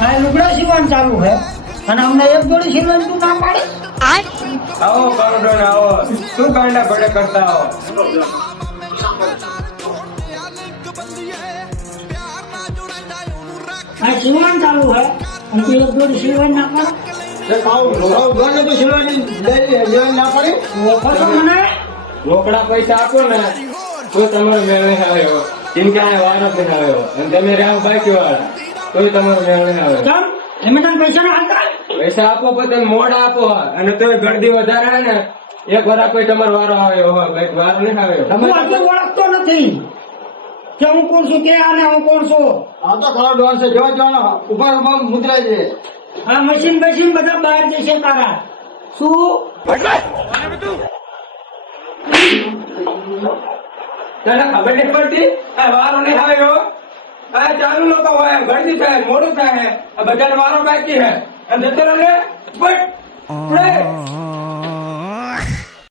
આ લુગડા સીવવાનું ચાલુ છે અને અમને એક જોડી સીવવાનું તું ના પાડે. આવો કાઉન્ટર આવો, શું કાંડા ભડે કરતા આવો. આ સીવવાનું ચાલુ છે અને તું એક જોડી સીવવાનું ના પાડે. ઓળખો મને રોકડા પૈસા આપો ને તો તમારો મેળ નહીં આવ્યો. કેમ કે આ વાર જ નહીં આવ્યો અને તમે રહ્યા બાકી વાળા તોય તમારો મેળ નહીં આવ્યો. કેમ એમ તને પૈસા ના હાલતા? પૈસા આપો પણ તમે મોડા આપો અને તમે ગળદી વધારે હે ને એક વાર કોઈ તમારો વારો આવ્યો હોય ભાઈ, વારો નહીં આવ્યો. હું આટલું ઓળખતો નથી કે હું કોણ છું કે આને હું કોણ છું. આ તો ખરાબ ડોન છે. જોવા જવાનો ઉભા ઉભા મુદ્રાય છે. આ મશીન મશીન બધા બહાર જશે તારા. શું તને ખબર નહીં પડતી આ વારો નહીં આવ્યો. આ ચાલુ લોકો હોય ગળદી થાય મોડું થાય આ બધાને વારો બાકી હે અને જતો રહે બટ